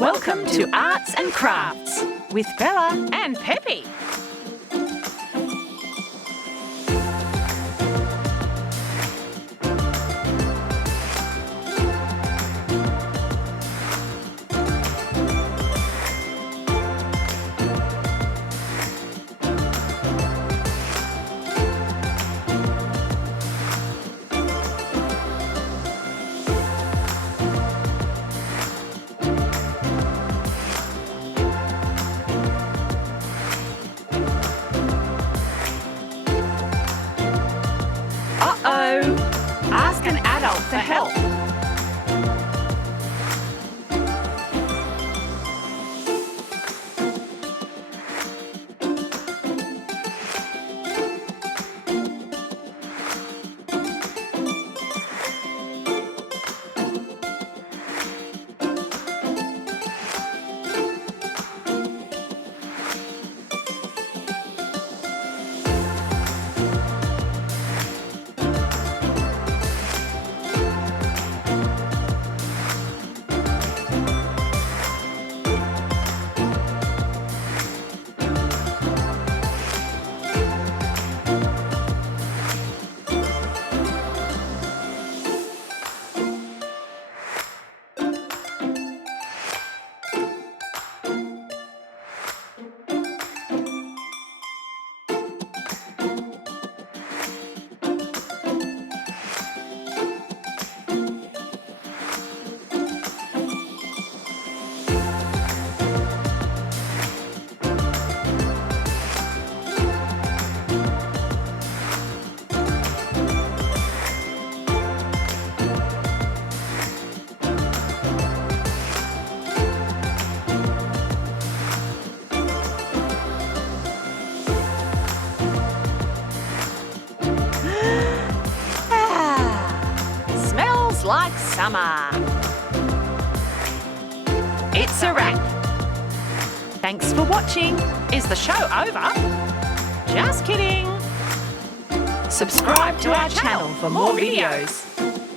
Welcome to Arts and Crafts with Bella and Peppy. Uh-oh! Ask an adult for help. Smells like summer. It's a wrap. Thanks for watching. Is the show over? Just kidding. Subscribe to our channel for more videos.